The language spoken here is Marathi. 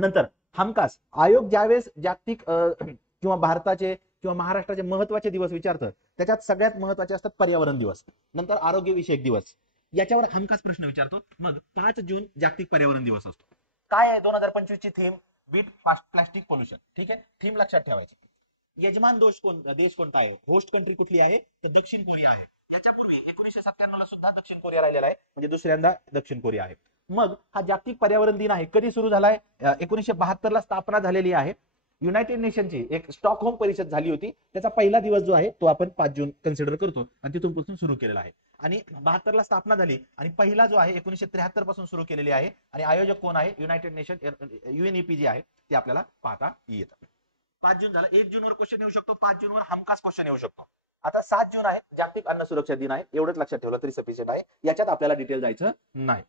नंतर हमखास आयोग ज्यावेळेस जागतिक किंवा भारताचे किंवा महाराष्ट्राचे महत्वाचे दिवस विचारतं, त्याच्यात सगळ्यात महत्वाचे असतात पर्यावरण दिवस, नंतर आरोग्य विषयक दिवस, याच्यावर हमखास प्रश्न विचारतो. मग 5 जून जागतिक पर्यावरण दिवस असतो. काय आहे 2025 ची थीम? Bit plastic pollution. ठीक आहे, थीम लक्षात ठेवायची. यजमान देश कोणता आहे? होस्ट कंट्री कुठली आहे? तर दक्षिण कोरिया आहे. याच्यापूर्वी 1997 ला सुद्धा दक्षिण कोरिया राहिलेला आहे, म्हणजे दुसऱ्यांदा दक्षिण कोरिया आहे. मग हा जागतिक पर्यावरण दिन आहे कधी सुरू झालाय? 1972 ला स्थापना झालेली आहे. युनायटेड नेशनची एक स्टॉकहोम परिषद झाली होती, त्याचा पहिला दिवस जो आहे तो आपण 5 जून कन्सिडर करतो आणि तिथून सुरू केलेला आहे. आणि 72 ला स्थापना झाली आणि पहिला जो आहे 1973 पासून सुरू केलेली आहे. आणि आयोजक कोण आहे? युनायटेड नेशन, UNEP जे आहे ते आपल्याला पाहता येतं. 5 जून झाला. 1 जूनवर क्वेश्चन येऊ शकतो, 5 जूनवर हमखास क्वेश्चन येऊ शकतो. आता 7 जून आहे जागतिक अन्न सुरक्षा दिन आहे, एवढंच लक्षात ठेवलं तरी सफिशियंट आहे, याच्यात आपल्याला डिटेल जायचं नाही.